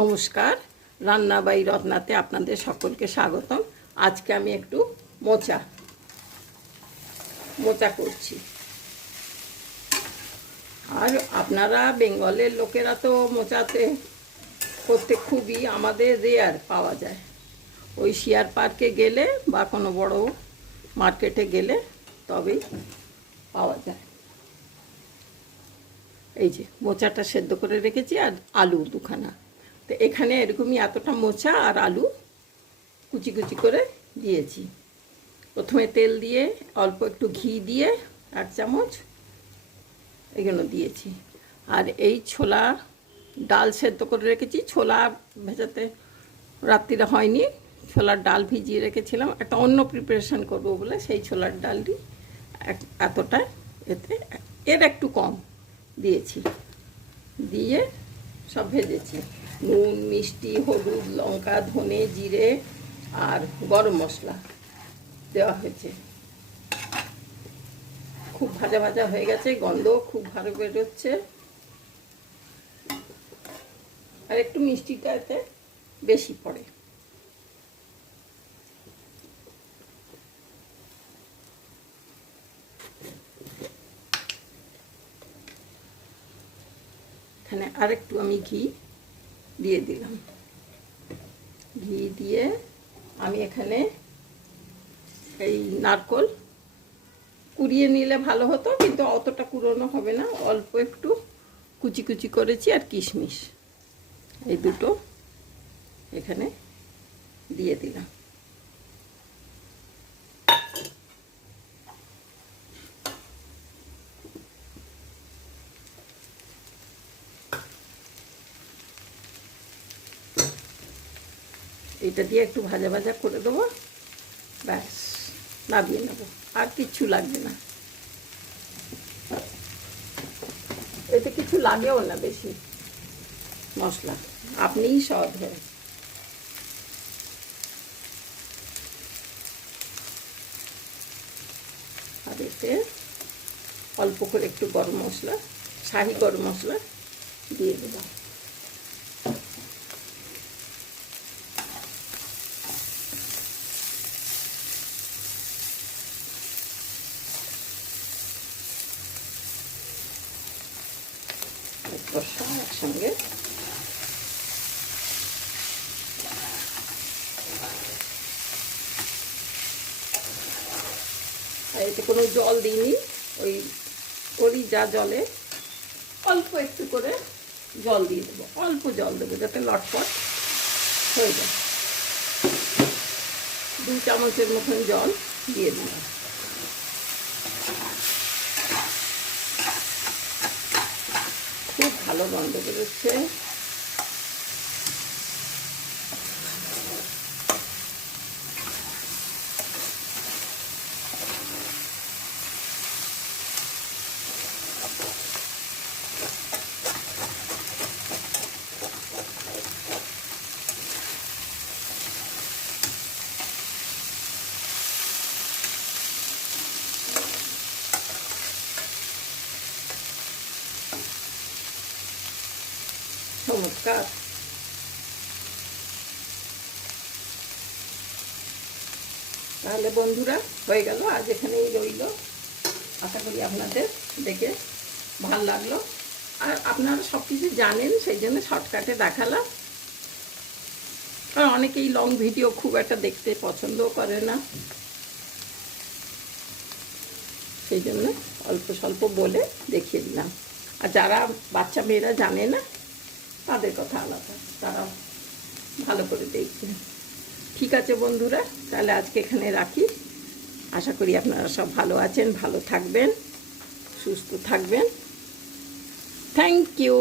নমস্কার, রান্না বাই রত্নাতে আপনাদের সকলকে স্বাগতম। আজকে আমি একটু মোচা মোচা করছি। আর আপনারা বেঙ্গলের লোকেরা তো মোচাতে করতে খুবই আমাদের রেয়ার পাওয়া যায়। ওই শিয়ার পার্কে গেলে বা কোনো বড় মার্কেটে গেলে তবেই পাওয়া যায়। এই যে মোচাটা সেদ্ধ করে রেখেছি আর আলু দুখানা। তো এখানে এরকমই এতটা মোচা আর আলু কুচি কুচি করে দিয়েছি। প্রথমে তেল দিয়ে অল্প একটু ঘি দিয়ে 1 চামচ এগুলো দিয়েছি। আর এই ছোলা ডাল সেদ্ধ করে রেখেছি। ছোলা ভেজাতে রাত্রিরে হয়নি, ছোলার ডাল ভিজিয়ে রেখেছিলাম একটা অন্য প্রিপারেশান করব বলে। সেই ছোলার ডালটি এতটা এতে এর একটু কম দিয়েছি, দিয়ে সব ভেজেছি। নুন, মিষ্টি, হলুদ, লঙ্কা, ধনে, জিরে আর গরম মশলা দেওয়া হয়েছে। খুব ভাজা ভাজা হয়ে গেছে, গন্ধ খুব ভালো বেরোচ্ছে। আর একটু মিষ্টিটা এতে বেশি পড়ে। এখানে আরেকটু আমি ঘি দিয়ে দিলাম। ঘি দিয়ে আমি এখানে এই নারকোল কুড়িয়ে নিলে ভালো হতো, কিন্তু অতটা কুড়োনো হবে না, অল্প একটু কুচি কুচি করেছি। আর কিশমিশ এই দুটো এখানে দিয়ে দিলাম। এটা দিয়ে একটু ভাজা ভাজা করে দেবো, ব্যাস নামিয়ে নেব। আর কিচ্ছু লাগবে না, এতে কিছু লাগেও না বেশি মশলা, আপনিই সব হয়। আর এতে অল্প করে একটু গরম মশলা, শাহি গরম মশলা দিয়ে দেবো। একসঙ্গে আর এতে কোনো জল দিইনি, ওই যা জলে অল্প একটু করে জল দিয়ে দেবো, অল্প জল দেবো যাতে লটপট হয়ে যায়। 2 চামচের মতন জল দিয়ে দিলাম। খুব ভালো গন্ধ বেরোচ্ছে। চমৎকার। তাহলে বন্ধুরা হয়ে গেল, আজ এখানেই রইল। আশা করি আপনাদের দেখে ভালো লাগলো। আর আপনারা সব কিছু জানেন, সেই জন্য শর্টকাটে দেখালাম। কারণ অনেকেই লং ভিডিও খুব একটা দেখতে পছন্দও করে না, সেই জন্য অল্প স্বল্প বলে দেখিয়ে দিলাম। আর যারা বাচ্চা মেয়েরা জানে না তাদের কথা আলাদা, তারা ভালো করে দেখবেন। ঠিক আছে বন্ধুরা, তাহলে আজকে এখানে রাখি। আশা করি আপনারা সব ভালো আছেন, ভালো থাকবেন, সুস্থ থাকবেন। Thank you.